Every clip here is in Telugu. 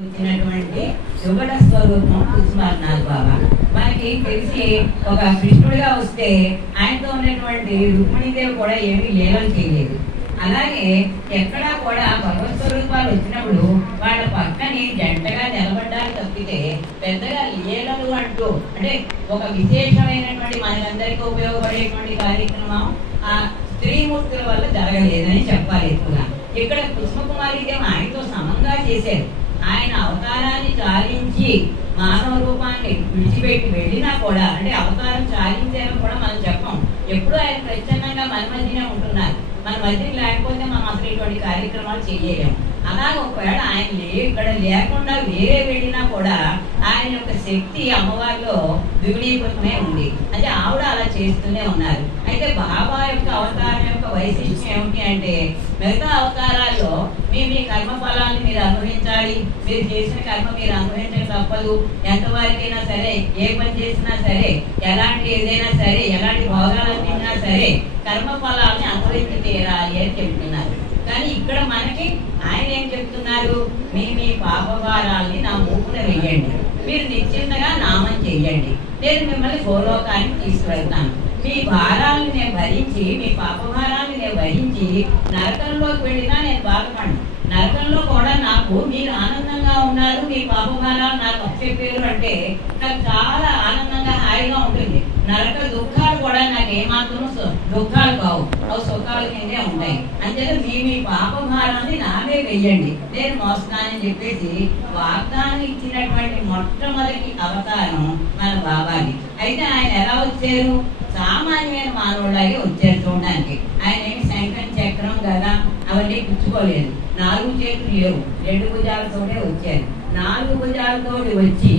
వచ్చినటువంటి యుగడ స్వరూపం కుసుమన్నారు బాబా. మనకి తెలిసి ఒక కృష్ణుడిగా వస్తే ఆయనతో ఉన్నటువంటి రుక్మిణీదేవి కూడా ఏమీ లీలలు చేయలేదు. అలాగే ఎక్కడా కూడా భగవత్ స్వరూపాలు వచ్చినప్పుడు వాళ్ళ పక్కని జంటగా నిలబడ్డారు తప్పితే పెద్దగా లీలలు అంటూ అంటే ఒక విశేషమైనటువంటి మనకందరికీ ఉపయోగపడేటువంటి కార్యక్రమం ఆ స్త్రీమూర్తుల వల్ల జరగలేదని చెప్పాలి. ఎక్కువగా ఇక్కడ కుసుమకుమారిదేవి ఆయనతో సమంగా చేశారు. ఆయన అవతారాన్ని చాలించి మానవ రూపాన్ని విడిచిపెట్టి వెళ్ళినా కూడా అంటే అవతారం చాలించారని కూడా మనం చెప్పం. ఎప్పుడు ఆయన ప్రచ్ఛన్నంగా మన మధ్యనే ఉంటున్నారు. మన మధ్య లేకపోతే మనం అసలు ఇటువంటి కార్యక్రమాలు చేయలేము. అలాగే ఒకవేళ ఆయన ఇక్కడ లేకుండా వేరే వెళ్ళినా కూడా ఆయన యొక్క శక్తి అమ్మవారిలో ద్విగుణీకృతమే ఉంది. అంటే ఆవిడ అలా చేస్తూనే ఉన్నారు. అయితే బాబా యొక్క అవతారం యొక్క వైశిష్ట్యం ఏమిటి అంటే మిగతా అవతారాల్లో మీ కర్మ ఫలాన్ని మీరు అనుభవించాలి. మీరు చేసిన కర్మ మీరు అనుభవించక తప్పదు. ఎంతవరకైనా సరే, ఏ పని చేసినా సరే, ఎలాంటి ఏదైనా సరే, ఎలాంటి భోగాలు తిన్నా సరే కర్మ ఫలాన్ని అనుభవించి తీరాలి అని చెప్తున్నారు. కానీ ఇక్కడ మనకి ఆయన ఏం చెప్తున్నారు? మీ పాపభారాల్ని నా మూపున వెయ్యండి, మీరు నిశ్చింతగా నామం చెయ్యండి, నేను మిమ్మల్ని గోలోకానికి తీసుకువెళ్తాను. మీ భారాలను నేను భరించి, మీ పాపభారాలను నేను భరించి నరకంలోకి వెళ్ళినా నేను బాధపడను. నరకంలో కూడా నాకు మీరు ఆనందంగా ఉన్నారు, మీ పాపభారాలు నాకు అప్పచెప్పారు అంటే నాకు చాలా ఆనందంగా హాయిగా ఉంటుంది. నరక దుఃఖాలు కూడా నాకు ఏమాత్రం దుఃఖాలు కావు, అవి సుఖాల కిందే ఉంటాయి. అంచేత మీ పాపభారాన్ని నామే వెయ్యండి, నేను మోస్తానని చెప్పేసి వాగ్దానం ఇచ్చినటువంటి మొట్టమొదటి అవతారం మన బాబాది. అయితే ఆయన ఎలా వచ్చారు? సామాన్యమైన మానవులాగే వచ్చారు చూడడానికి. ఆయన ఏమి శంఖం చక్రం కదా అవన్నీ పుచ్చుకోలేదు. 4 చేతులు లేవు, 2 భుజాలతోనే వచ్చారు. 4 భుజాలతో వచ్చి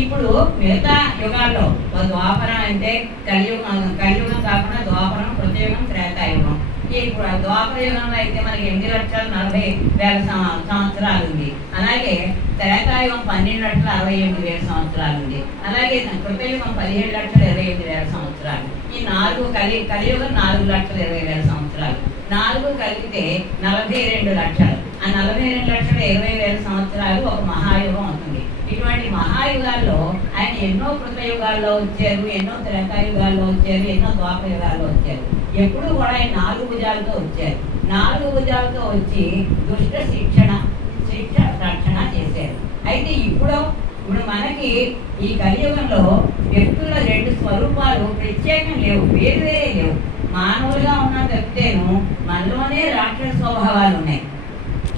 ఇప్పుడు మిగతా యుగాల్లో ద్వాపరం అంటే కలియుగం కాకుండా ద్వాపరం, కృతయుగం, త్రేతాయుగం. ఇప్పుడు ద్వాపర యుగంలో అయితే మనకి 8,40,000 సంవత్సరాలు ఉంది. అలాగే త్రేతాయుగం 12,68,000 సంవత్సరాలు ఉంది. అలాగే కృతయుగం 17,28,000 సంవత్సరాలు. ఈ 4 కలియుగం 4,20,000 సంవత్సరాలు. 4 కలిపితే 42 లక్షలు. ఆ 42,20,000 సంవత్సరాలు ఒక మహాయుగం అవుతుంది. ఇటువంటి మహాయుగాల్లో ఆయన ఎన్నో కృతయుగాల్లో వచ్చారు, ఎన్నో త్రేతాయుగాల్లో వచ్చారు, ఎన్నో ద్వాపర యుగాల్లో వచ్చారు. ఎప్పుడు కూడా ఆయన 4 భుజాలతో వచ్చారు. 4 భుజాలతో వచ్చి దుష్ట శిక్ష రక్షణ చేశారు. అయితే ఇప్పుడు మనకి ఈ కలియుగంలో వ్యక్తుల 2 స్వరూపాలు ప్రత్యేకం లేవు, వేరు వేరే లేవు. మానవులుగా ఉన్న తప్పితేను మనలోనే రాక్షస స్వభావాలు ఉన్నాయి.